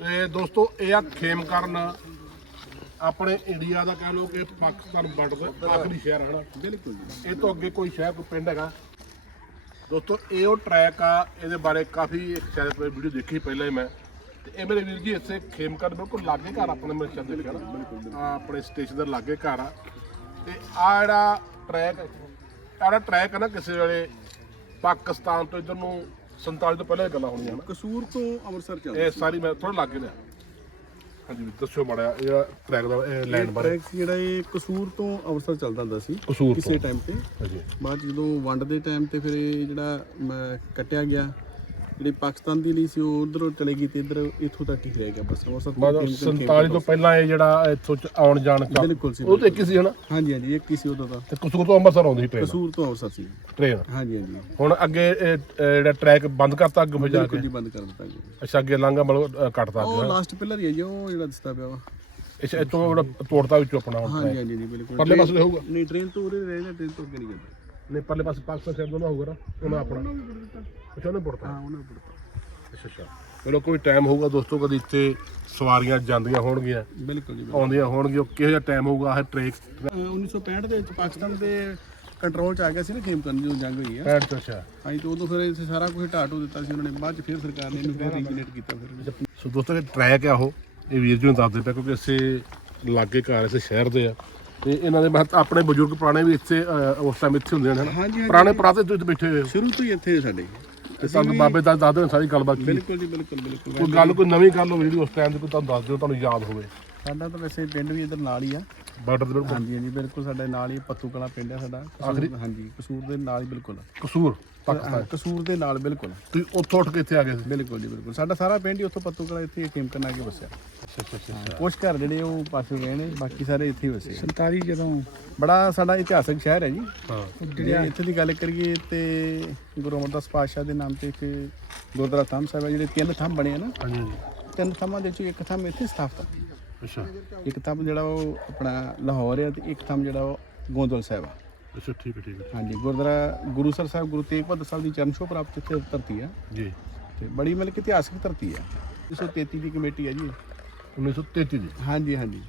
ਤੇ ਦੋਸਤੋ ਇਹ ਆ ਖੇਮਕਰਨ ਆਪਣੇ ਇੰਡੀਆ ਦਾ ਕਹਿ ਲਓ ਕਿ ਪਾਕਿਸਤਾਨ ਬਾਰਡਰ ਦਾ ਆਖਰੀ ਸ਼ਹਿਰ ਹੈ ਨਾ ਬਿਲਕੁਲ ਇਹ ਤੋਂ ਅੱਗੇ ਕੋਈ ਸ਼ਹਿਰ ਕੋਈ ਪਿੰਡ ਹੈਗਾ। ਦੋਸਤੋ ਇਹ ਉਹ ਟਰੈਕ ਆ ਇਹਦੇ ਬਾਰੇ ਕਾਫੀ ਇੱਕ ਸ਼ਾਇਦ ਕੋਈ ਵੀਡੀਓ ਦੇਖੀ ਪਹਿਲਾਂ ਹੀ ਮੈਂ। ਤੇ ਇਹ ਮੇਰੇ ਵੀਰ ਜੀ ਇੱਥੇ ਖੇਮਕਰਨ ਬਿਲਕੁਲ ਲਾਗੇ ਘਰ ਆਪਣੇ ਮੇਰੇ ਸ਼ਾਇਦ ਦੇਖਿਆ ਨਾ? ਆਪਣੇ ਸਟੇਸ਼ਨ ਦੇ ਲਾਗੇ ਘਰ ਆ। ਤੇ ਆ ਜਿਹੜਾ ਟਰੈਕ ਆ ਜਿਹੜਾ ਟਰੈਕ ਹੈ ਨਾ ਕਿਸੇ ਵੇਲੇ ਪਾਕਿਸਤਾਨ ਤੋਂ ਇਧਰ ਨੂੰ 47 ਤੋਂ ਪਹਿਲਾਂ ਇਹ ਗੱਲਾਂ ਹੋਣੀਆਂ ਨਾ ਕਸੂਰ ਤੋਂ ਅੰਮ੍ਰਿਤਸਰ ਚੱਲਦਾ ਇਹ ਸਾਰੀ ਮੈਂ ਥੋੜਾ ਲੱਗੇ ਲਿਆ ਹਾਂਜੀ ਵੀ ਦੱਸਿਓ ਮਾੜਾ ਇਹਦਾ ਟਰੈਕ ਦਾ ਇਹ ਲੈਂਡ ਬਾਰੇ। ਟਰੈਕ ਜਿਹੜਾ ਇਹ ਕਸੂਰ ਤੋਂ ਅੰਮ੍ਰਿਤਸਰ ਚੱਲਦਾ ਹੁੰਦਾ ਸੀ ਕਸੂਰ ਕਿਸੇ ਟਾਈਮ ਤੇ। ਹਾਂਜੀ। ਬਾਅਦ 'ਚ ਜਦੋਂ ਵੰਡ ਦੇ ਟਾਈਮ ਤੇ ਫਿਰ ਇਹ ਜਿਹੜਾ ਮ, ਕੱਟਿਆ ਗਿਆ ਜਿਹੜੀ ਪਾਕਿਸਤਾਨ ਦੀ ਲਈ ਸੀ ਉਹ ਉਧਰੋਂ ਚਲੇ ਗਈ ਤੇ ਇਧਰ ਇੱਥੋਂ ਤੱਕ ਹੀ ਰਹਿ ਗਿਆ। ਬਸ ਅੰਮ੍ਰਿਤਸਰ ਤੋਂ ਮਤਲਬ ਤਿੰਨ- ਤਿੰਨ 47 ਤੋਂ ਪਹਿਲਾਂ ਇਹ ਜਿਹੜਾ ਇੱਥੋਂ ਚ ਆਉਣ ਜਾਣ ਚ ਬਿਲਕੁਲ ਸੀ, ਉਹ ਤੇ ਇੱਕ ਸੀ ਹਨਾ? ਹਾਂਜੀ ਹਾਂਜੀ ਇੱਕ ਹੀ ਸੀ ਉਦੋਂ ਦਾ। ਤੇ ਕਸੂਰ ਤੋਂ ਅੰਮ੍ਰਿਤਸਰ ਆਉਂਦੀ ਸੀ ਟ੍ਰੇਨ ਕਸੂਰ ਤੋਂ ਅੰਮ੍ਰਿਤਸਰ ਸੀ। ਟ੍ਰੇਨ ਹਾਂਜੀ ਹਾਂਜੀ। ਹੁਣ ਅੱਗੇ ਇਹ, ਇਹ ਜਿਹੜਾ ਟਰੈਕ ਬੰਦ ਕਰਤਾ ਅੱਗੇ ਜਾ ਬਿਲਕੁਲ ਕੇ ਜੀ ਬੰਦ ਕਰ ਦਿੱਤਾ ਜੀ। ਅੱਛਾ ਅੱਗੇ ਲਾਂਘਾ ਮਤਲਬ ਅ, ਕੱਟਤਾ ਉਹ ਅੱਗੇ ਲਾਸਟ ਪਿਲਰ ਹੀ ਹੈ ਜੀ ਉਹ ਜਿਹੜਾ ਦਿਸਦਾ ਪਿਆ ਵਾ। ਅੱਛਾ ਇੱਥੋਂ ਜਿਹੜਾ ਤੋੜਤਾ ਵਿੱਚੋਂ ਆਪਣਾ ਹੁਣ ਹਾਂਜੀ। ਹਾਂਜੀ ਜੀ ਬਿਲਕੁਲ। ਪਰਲੇ ਪਾਸੇ ਹੋਊਗਾ? ਨਹੀਂ ਟ੍ਰੇਨ ਤੋਂ ਉਰੇ ਰਹਿ ਟ੍ਰੇਨ ਤੋਂ ਅੱਗੇ ਨਹੀਂ ਜਾਂਦਾ ਨਹੀਂ ਪਰਲੇ ਪਾਸੇ ਪਾਕਿਸਤਾਨ ਸ਼ਹਿਰ ਦੋਨਾਂ ਹੋਊਗਾ ਨਾ ਉਹਨਾਂ ਆਪਣਾ। ਅੱਛਾ ਉਹਨੇ ਪੁੱਟਤਾ ਹਾਂ ਉਹਨਾਂ ਨੇ ਪੜਤਾ ਅੱਛਾ ਅੱਛਾ। ਚਲੋ ਕੋਈ ਟਾਈਮ ਹੋਊਗਾ ਦੋਸਤੋ ਕਦੀ ਇੱਥੇ ਸਵਾਰੀਆਂ ਜਾਂਦੀਆਂ ਹੋਣਗੀਆਂ ਬਿਲਕੁਲ ਜੀ ਆਉਂਦੀਆਂ ਹੋਣਗੀਆਂ ਕਿਹੋ ਜਿਹਾ ਟਾਈਮ ਹੋਊਗਾ? ਇਹ ਟ੍ਰੇਕ ਅਹ 1965 ਦੇ ਵਿੱਚ ਪਾਕਿਸਤਾਨ ਦੇ ਕੰਟਰੋਲ ਚ ਆ ਗਿਆ ਸੀ ਨਾ ਖੇਮਕਰਨ ਜਦੋਂ ਜੰਗ ਹੋਈ ਆ। 65 ਤੋਂ ਅੱਛਾ। ਹਾਂਜੀ ਤੇ ਉਦੋਂ ਫਿਰ ਇੱਥੇ ਸਾਰਾ ਕੁਝ ਢਾਹ ਢੋ ਦਿੱਤਾ ਸੀ ਉਹਨਾਂ ਨੇ ਬਾਅਦ ਚ ਫਿਰ ਸਰਕਾਰ ਨੇ ਇਹਨੂੰ ਫਿਰ ਰੀਜਨੇਟ ਕੀਤਾ ਫਿਰ। ਸੋ ਦੋਸਤੋ ਇਹ ਟਰੈਕ ਆ ਉਹ ਇਹ ਵੀਰ ਜੀ ਨੂੰ ਦੱਸਦੇ ਪਿਆ ਕਿਉਂਕਿ ਇਸੇ ਲਾਗੇ ਘਰ ਇਸੇ ਸ਼ਹਿਰ ਦੇ ਆ। ਤੇ ਇਹਨਾਂ ਦੇ ਮਹਤ ਆਪਣੇ ਬਜ਼ੁਰਗ ਪੁਰਾਣੇ ਵੀ ਇੱਥੇ ਅ, ਉਸ ਟਾਈਮ ਇੱਥੇ ਹੁੰਦੇ ਨੇ ਹਨਾ? ਹਾਂਜੀ ਹਾਂਜੀ। ਪੁਰਾਣੇ ਪਰਾਤੇ ਤੋਂ ਇੱਥੇ ਬੈਠੇ ਹੋਏ ਹੋ। ਸ਼ੁਰੂ ਤੋਂ ਹੀ ਇੱਥੇ ਸਾਡੇ। ਤੇ ਤੁਹਾਨੂੰ ਬਾਬੇ ਦਾ ਦੱਸਦੇ ਨੇ ਸਾਰੀ ਗੱਲਬਾਤ ਕੀ ਬਿਲਕੁਲ ਜੀ ਬਿਲਕੁਲ ਬਿਲਕੁਲ। ਕੋਈ ਗੱਲ ਕੋਈ ਨਵੀਂ ਗੱਲ ਹੋਵੇ ਜਿਹੜੀ ਉਸ ਟਾਈਮ ਦੀ ਕੋਈ ਤੁਹਾਨੂੰ ਦੱਸ ਦਿਓ ਤੁਹਾਨੂੰ ਯਾਦ ਹੋਵੇ। ਸਾਡਾ ਤਾਂ ਵੈਸੇ ਪਿੰਡ ਵੀ ਇੱਧਰ ਨਾਲ ਹੀ ਆ। ਬਾਰਡਰ ਦੇ ਬਿਲਕੁਲ। ਹਾਂਜੀ ਹਾਂਜੀ ਬਿਲਕੁਲ ਸਾਡੇ ਨਾਲ ਹੀ ਪੱਤੂ ਕਲਾ ਪਿੰਡ ਆ ਸਾਡਾ। ਕਸੂਰ- ਹਾਂਜੀ ਕਸੂਰ ਦੇ ਨਾਲ ਹੀ ਬਿਲਕੁਲ। ਕਸੂਰ? ਹਾਂ, ਕਸੂਰ ਦੇ ਨਾਲ ਬਿਲਕੁਲ। ਤੁਸੀਂ ਉੱਥੋਂ ਉੱਠ ਕੇ ਇੱਥੇ ਆ ਗਏ ਸੀ? ਬਿਲਕੁਲ ਜੀ ਬਿਲਕੁਲ। ਸਾਡਾ ਸਾਰਾ ਪਿੰਡ ਹੀ ਉੱਥੋਂ ਪੱਤੂ ਕਲਾ ਇੱਥੇ ਖੇਮਕਰਨ ਆ ਕੇ ਵਸਿਆ। ਅੱਛਾ ਅੱਛਾ ਅੱਛਾ। ਕੁਝ ਘਰ ਜਿਹੜੇ ਉਹ ਪਾਸੇ ਗਏ ਨੇ ਬਾਕੀ ਸਾਰੇ ਇੱਥੇ ਹੀ ਵਸੇ ਆ। ਜਦੋਂ ਬੜਾ ਸਾਡਾ ਇਤਿਹਾਸਕ ਸ਼ਹਿਰ ਹੈ ਜੀ। ਹਾਂ। ਜਿਹੜੇ ਇੱਥੇ ਦੀ ਗੱਲ ਕਰੀਏ ਤੇ ਗੁਰੂ ਅਮਰਦਾਸ ਪਾਤਸ਼ਾਹ ਦੇ ਨਾਮ ਤੇ ਇੱਕ ਗੁਰਦੁਆਰਾ ਥੰਮ ਸਾਹਿਬ ਹੈ ਜਿਹੜੇ ਤਿੰਨ ਥੰਮ ਬਣੇ ਆ ਨਾ। ਹਾਂਜੀ। ਤਿੰਨ ਥੰਮਾਂ ਦੇ ਵਿੱਚੋਂ ਇੱਕ ਥੰਮ ਇੱਥੇ ਸਥਾਪਿਤ ਆ। ਅੱਛਾ। ਇੱਕ ਥੰਮ ਜਿਹੜਾ ਉਹ ਆਪਣਾ ਲਾਹੌਰ ਹੈ ਤੇ ਇੱਕ ਥੰਮ ਜਿਹੜਾ ਉਹ ਗੋਂਦਵਾਲ ਸਾਹਿਬ ਆ। ਅੱਛਾ ਠੀਕ ਹੈ ਠੀਕ ਹੈ। ਹਾਂਜੀ ਗੁਰਦੁਆਰਾ ਗੁਰੂਸਰ ਸਾਹਿਬ ਗੁਰੂ ਤੇਗ ਬਹਾਦਰ ਸਾਹਿਬ ਦੀ ਚਰਨ ਛੋਹ ਪ੍ਰਾਪਤ ਇੱਥੇ ਧਰਤੀ ਆ। ਜੀ। ਤੇ ਬੜੀ ਮਤਲਬ ਕਿ ਇਤਿਹਾਸਕ ਧਰਤੀ ਆ। 1933 ਦੀ ਕਮੇਟੀ ਹੈ ਜੀ 1933 ਦੀ? ਹਾਂਜੀ ਹਾਂਜੀ।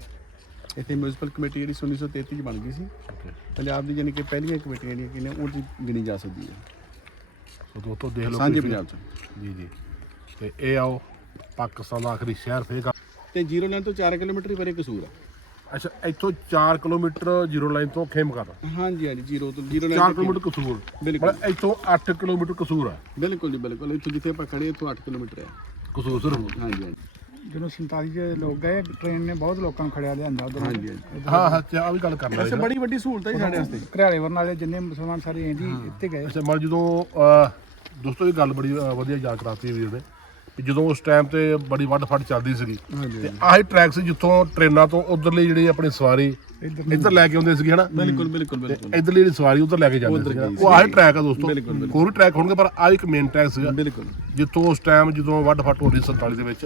ਇੱਥੇ ਮਿਊਨਿਸਪਲ ਕਮੇਟੀ ਜਿਹੜੀ 1933 ਚ ਬਣ ਗਈ ਸੀ। ਓਕੇ। ਪੰਜਾਬ ਦੀ ਜਾਣੀ ਕਿ ਪਹਿਲੀਆਂ ਕਮੇਟੀਆਂ ਜਿਹੜੀਆਂ ਕਿ ਨੇ ਉਹ 'ਚ ਗਿਣੀ ਜਾ ਸਕਦੀ ਹੈ ਸੋ ਦੋਸਤੋ ਦੇਖ ਲਓ ਸਾਂਝੇ ਪੰਜਾਬ ਚ। ਜੀ ਜੀ। ਤੇ ਇਹ ਆਓ ਪਾਕਿਸਤਾਨ ਦਾ ਆਖਰੀ ਸ਼ਹਿਰ ਫੇਗਾ ਤੇ ਜ਼ੀਰੋ ਲਾਈਨ ਤੋਂ 4 ਕਿਲੋਮੀਟਰ ਹੀ ਪਰੇ ਕਸੂਰ ਆ। ਅੱਛਾ ਇੱਥੋਂ 4 ਕਿਲੋਮੀਟਰ ਜ਼ੀਰੋ ਲਾਈਨ ਤੋਂ ਖੇਮਕਰ ਹਾਂਜੀ ਹਾਂਜੀ ਜ਼ੀਰੋ ਤੋਂ ਜ਼ੀਰੋ 4 ਲਾਈਨ ਕਿਲੋਮੀਟਰ ਕਸੂਰ। ਬਿਲਕੁਲ। ਮਤਲਬ ਇੱਥੋਂ 8 ਕਿਲੋਮੀਟਰ ਕਸੂਰ ਆ। ਬਿਲਕੁਲ ਜੀ ਬਿਲਕੁਲ। ਇੱਥੋਂ ਜਿੱਥੇ ਆਪਾਂ ਖੜੇ ਇੱਥੋਂ 8 ਕਿਲੋਮੀਟਰ ਹੈ ਕਸੂਰ ਸਿਰ ਹਾਂਜੀ ਹਾਂਜੀ। ਜਦੋਂ 47 ਦੇ ਲੋਕ ਗਏ ਟ੍ਰੇਨ ਨੇ ਬਹੁਤ ਲੋਕਾਂ ਨੂੰ ਖੜਿਆ ਲਿਆਂਦਾ ਉਧਰ। ਹਾਂਜੀ ਹਾਂਜੀ। ਹਾਂ ਹਾਂ ਆ ਵੀ ਗੱਲ ਕਰਨਾ ਵੈਸੇ ਬੜੀ ਵੱਡੀ ਸਹੂਲਤ ਹੈ ਜੀ ਸਾਡੇ ਵਾਸਤੇ। ਘਰਿਆਲੇ ਵਰਨ ਵਾਲੇ ਜਿੰਨੇ ਮੁਸਲਮਾਨ ਸਾਰੇ ਇੰਦੀ ਇੱਥੇ ਗਏ। ਅੱਛਾ ਮਰ ਜਦੋਂ ਅਹ, ਦੋਸਤੋ ਇਹ ਗੱਲ ਬੜੀ ਅਹ, ਵਧੀਆ ਯਾਦ ਕਰਾਤੀ ਵੀਰ ਨੇ। ਕਿ ਜਦੋਂ ਉਸ ਟਾਈਮ ਤੇ ਬੜੀ ਵੱਡ ਫੜ ਚੱਲਦੀ ਸੀਗੀ। ਹਾਂਜੀ ਤੇ ਆਹੀ ਟਰੈਕ ਸੀ ਜਿੱਥੋਂ ਟ੍ਰੇਨਾਂ ਤੋਂ ਉਧਰਲੀ ਜਿਹੜੀ ਆਪਣੀ ਸਵਾਰੀ ਇੱਧਰ ਲੈ ਕੇ ਆਉਂਦੇ ਸੀਗੇ ਹਨਾ? ਬਿਲਕੁਲ ਬਿਲਕੁਲ ਬਿਲਕੁਲ। ਇਧਰਲੀ ਜਿਹੜੀ ਸਵਾਰੀ ਉਧਰ ਲੈ ਕੇ ਜਾਂਦੇ ਸੀਗੇ। ਉਹ ਆਹੀ ਟਰੈਕ ਆ ਦੋਸਤੋ। ਹੋਰ ਵੀ ਟਰੈਕ ਹੋਣਗੇ ਪਰ ਆਹ ਇੱਕ ਮੇਨ ਟਰੈਕ ਸੀਗਾ। ਬਿਲਕੁਲ। ਜਿੱਥੋਂ ਉਸ ਟਾਈਮ ਜਦੋਂ ਵੱਡ ਫੱਟ ਹੋ ਰਹੀ 47 ਦੇ ਵਿੱਚ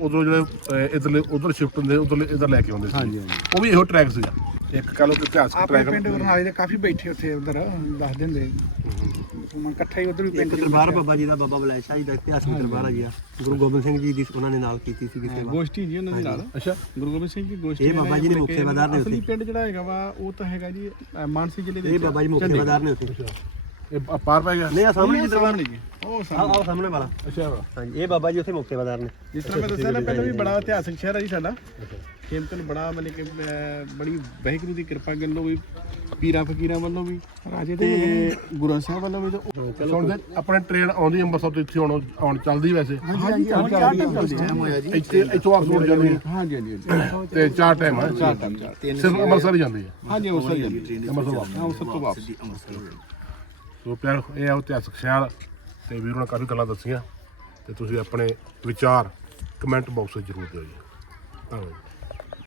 ਉਧਰੋਂ ਜਿਹੜੇ ਇੱਧਰਲੇ ਉਧਰ ਸ਼ਿਫਟ ਹੁੰਦੇ ਉਧਰਲੇ ਇੱਧਰ ਲੈ ਕੇ ਆਉਂਦੇ ਸੀ ਹਾਂਜੀ ਹਾਂਜੀ। ਉਹ ਵੀ ਇਹੋ ਟਰੈਕ ਸੀਗਾ। ਇੱਕ ਕਹ ਲੋ ਕਿ ਇਤਿਹਾਸਕ ਆਪਣੇ ਟਰੈਕ ਪਿੰਡ ਵਰਨਾਲੇ ਦੇ ਕਾਫੀ ਬੈਠੇ ਉੱਥੇ ਉਧਰ ਦੱਸ ਦਿੰਦੇ। ਮੁਸਲਮਾਨ ਇਕੱਠਾ ਹੀ ਉਧਰ ਵੀ ਪਿੰਡ ਇੱਕ ਦਰਬਾਰ ਬਾਬਾ ਜੀ ਦਾ ਬਾਬਾ ਬਲੈਸ਼ ਸ਼ਾਹੀ ਦਾ ਇਤਿਹਾਸਕ ਦਰਬਾਰ ਆ ਜੀ ਆ ਗੁਰੂ ਗੋਬਿੰਦ ਸਿੰਘ ਜੀ ਦੀ ਉਹਨਾਂ ਨੇ ਨਾਲ ਕੀਤੀ ਸੀ ਸੇਵਾ ਗੋਸ਼ਟੀ ਜੀ ਉਹਨਾਂ ਦੇ ਨਾਲ। ਅੱਛਾ ਗੁਰੂ ਗੋਬਿੰਦ ਸਿੰਘ ਜੀ ਗੋਸ਼ਟੀ ਇਹ ਬਾਬਾ ਜੀ ਨੇ ਮੁੱਖ ਸੇਵਾਦਾਰ ਨੇ ਅਸਲੀ ਉੱਥੇ। ਪਿੰਡ ਜਿਹੜਾ ਹੈਗਾ ਵਾ ਉਹ ਤਾਂ ਹੈਗਾ ਜੀ ਮਾਨਸੀ ਜ਼ਿਲ੍ਹੇ ਦੇ ਇਹ ਬਾਬਾ ਜੀ ਮੁੱਖ ਸੇਵਾਦਾਰ ਨੇ ਉੱਥੇ ਇਹ ਪਾਰ ਪੈ ਗਿਆ। ਨਹੀਂ ਆ ਸਾਹਮਣੇ ਜੀ ਦਰਬਾਰ ਨਹੀਂ ਜੀ ਉਹ ਸਾਹਮਣੇ। ਆਓ ਸਾਹਮਣੇ ਵਾਲਾ। ਅੱਛਾ ਹਾਂਜੀ ਇਹ ਬਾਬਾ ਜੀ ਉੱਥੇ ਮੁੱਖ ਸੇਵਾਦਾਰ ਨੇ। ਜਿਸ ਤਰ੍ਹਾਂ ਮੈਂ ਦੱਸਿਆ ਨਾ ਪਹਿਲਾਂ ਵੀ ਬੜਾ ਇਤਿਹਾਸਕ ਸ਼ਹਿਰ ਹੈ ਜੀ ਸਾਡਾ। ਖੇਮਕਨ ਬੜਾ ਮਤਲਬ ਕਿ ਬੜੀ ਵਾਹਿਗੁਰੂ ਦੀ ਕਿਰਪਾ ਵੱਲੋਂ ਵੀ ਪੀਰਾਂ ਫਕੀਰਾਂ ਵੱਲੋਂ ਵੀ ਰਾਜੇ ਤੇ ਗੁਰੂ ਸਾਹਿਬ ਵੱਲੋਂ ਵੀ ਸੁਣਦੇ ਆਪਣੇ ਟ੍ਰੇਨ ਆਉਂਦੀ ਅੰਮ੍ਰਿਤਸਰ ਤੋਂ ਇੱਥੇ ਆਉਣ ਆਉਣ ਚੱਲਦੀ ਵੈਸੇ। ਹਾਂਜੀ ਚਾਰ ਟਾਈਮ ਚੱਲਦੀ ਹੈ। ਇੱਥੇ ਇੱਥੋਂ ਆਕਸਫੋਰਡ ਜਾਂਦੀ ਹੈ। ਹਾਂਜੀ ਹਾਂਜੀ ਹਾਂਜੀ। ਤੇ ਚਾਰ ਟਾਈਮ ਹੈ ਚਾਰ ਟਾਈਮ ਚਾਰ ਸਿਰਫ ਅੰਮ੍ਰਿਤਸਰ ਜਾਂਦੀ ਹੈ। ਹਾਂਜੀ ਸਹੀ ਜਾਂਦੀ ਹੈ। ਅੰਮ੍ਰਿਤਸਰ ਵਾਪਸ। ਹਾਂ ਉਸ ਤੋਂ ਵਾਪਸ। ਸੋ ਪਿਆਰ, ਇਹ ਆ ਇਤਿਹਾਸਕ ਸ਼ਹਿਰ ਤੇ ਵੀਰੋ ਨੇ ਕਾਫੀ ਗੱਲਾਂ ਦੱਸੀਆਂ ਤੇ ਤੁਸੀਂ ਆਪਣੇ ਵਿਚਾਰ ਕਮੈਂਟ ਬਾਕਸ ਵਿੱਚ ਜ਼ਰੂਰ ਦਿਓ ਜੀ। ਧੰਨਵਾਦ।